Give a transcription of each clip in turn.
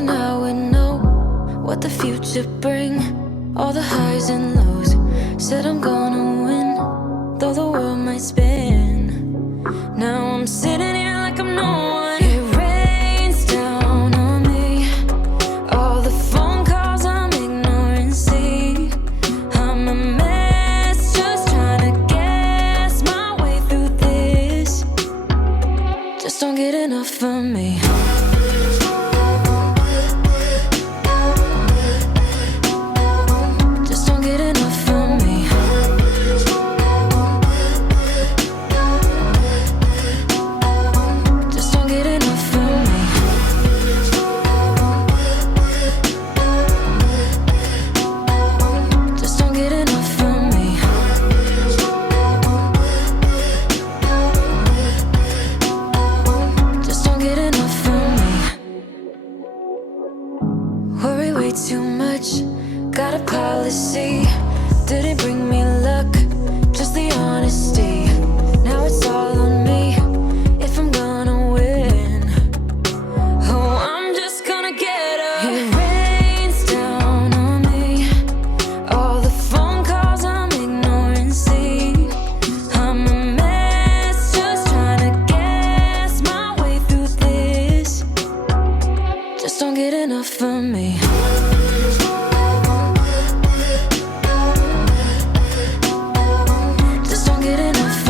thinking I would know what the future bring, all the highs and lows. Said I'm gonna win, though the world might spin. Now I'm sitting here like I'm no one. It rains down on me, all the phone calls I'm ignoring. See, I'm a mess, just trying to guess my way through this. Just don't get enough of me. Worry way too much, got a policy. Didn't bring me luck, just the honesty. Now it's all on me, if I'm gonna win. Oh, I'm just gonna get up. It rains down on me, all the phone calls I'm ignoring. See, I'm a mess, just trying to guess my way through this. Just don't get enough of me. Just don't get enough.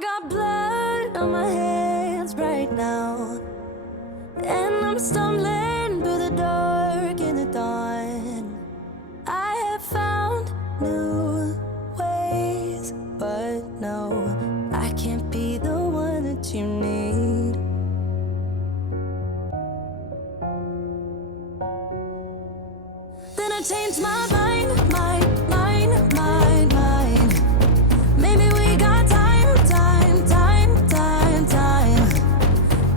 got blood on my hands right now, and I'm stumbling through the dark in the dawn. I have found new ways, but no, I can't be the one that you need. Then I changed my mind. Maybe we got time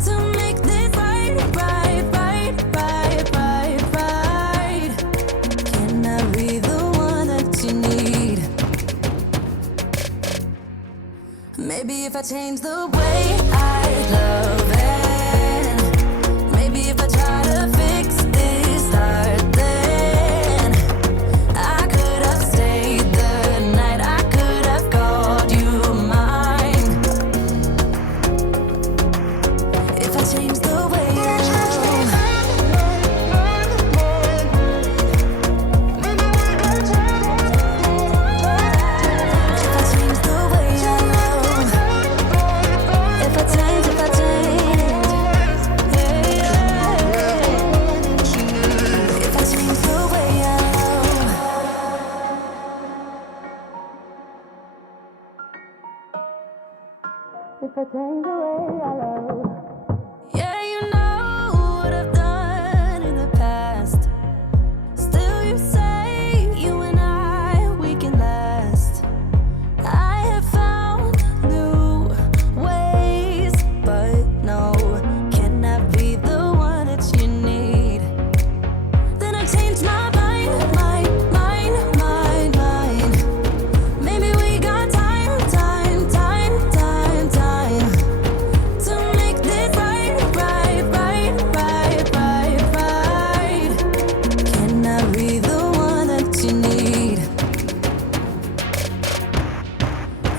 to make this right. Can I be the one that you need? Maybe if I change the way I love it, maybe if I try to fix this start, then I could have stayed the night, I could have called you mine. If I change the way I love, if I change the way I love, if I change, if I change the way I love. If I change the way I love. Yeah, you know what I've done in the past. Still you say you and I, we can last. I have found new ways, but no, can I be the one that you need? Then I changed my mind. Maybe we got time to make this right. Can I be the one that you need?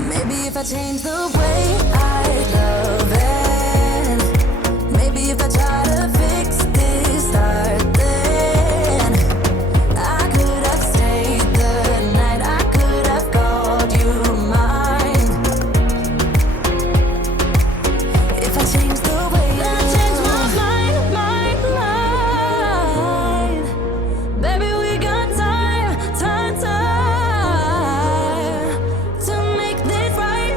Maybe if I change the way I love it, maybe if I try to fix this start, then I could have stayed the night, I could have called you mine. If I change the way I change my mind. Baby, we got time to make this right.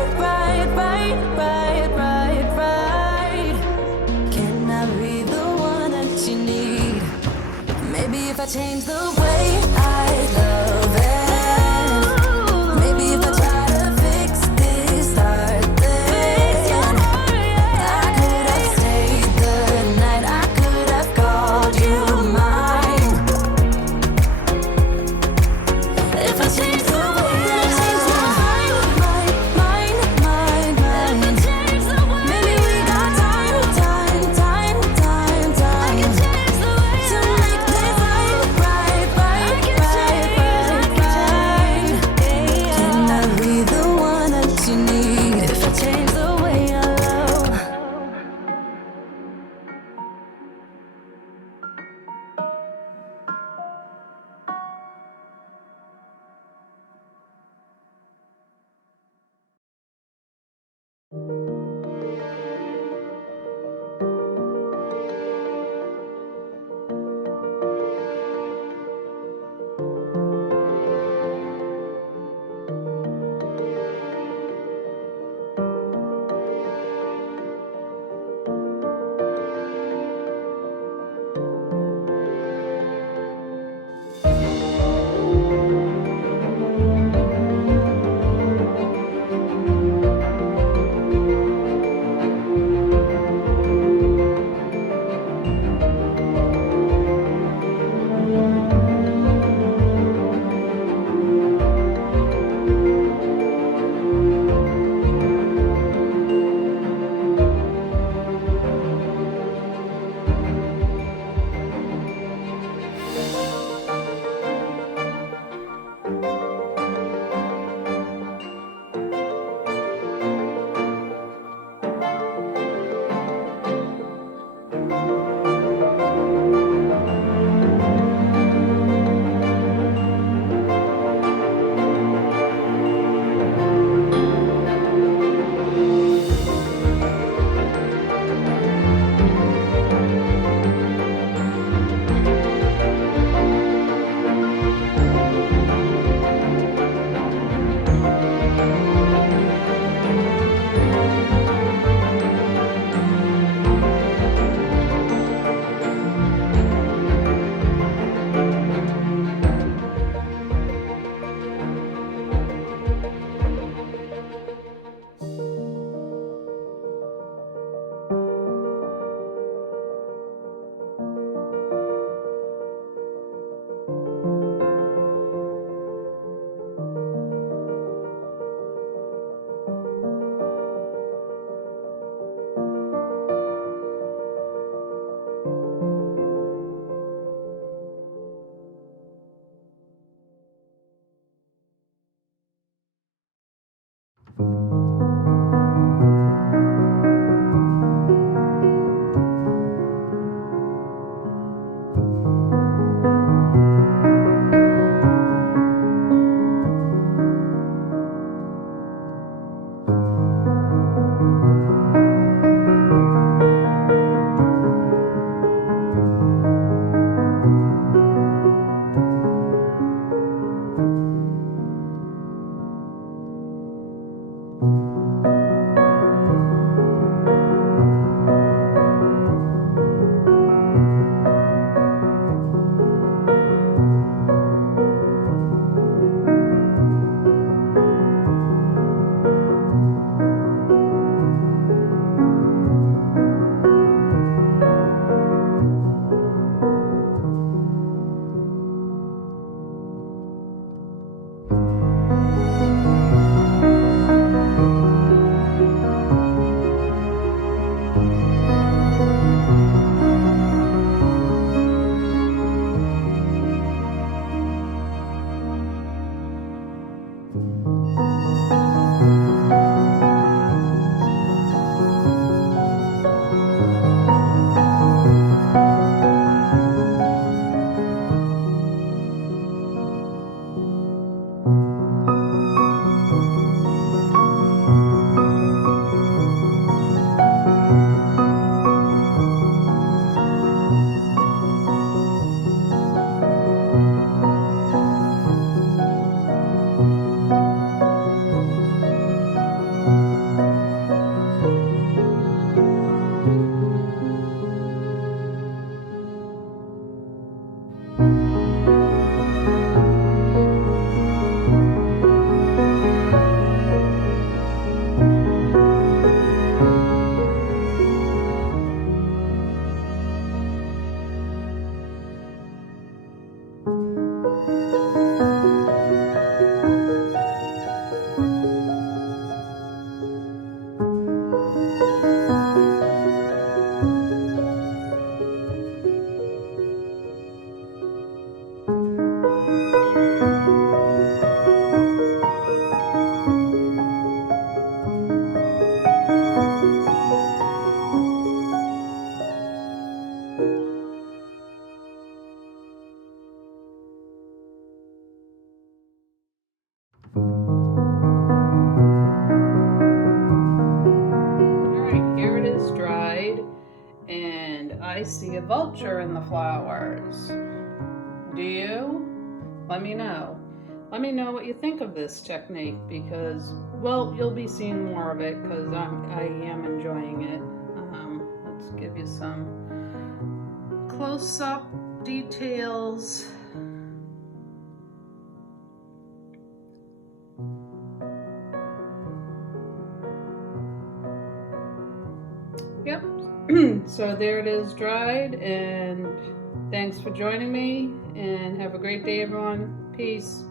Here it is dried, and I see a vulture in the flowers. Do you? Let me know. Let me know what you think of this technique, because, well, you'll be seeing more of it because I am enjoying it. Let's give you some close-up details. Yep, so there it is dried, and thanks for joining me, and have a great day, everyone. Peace.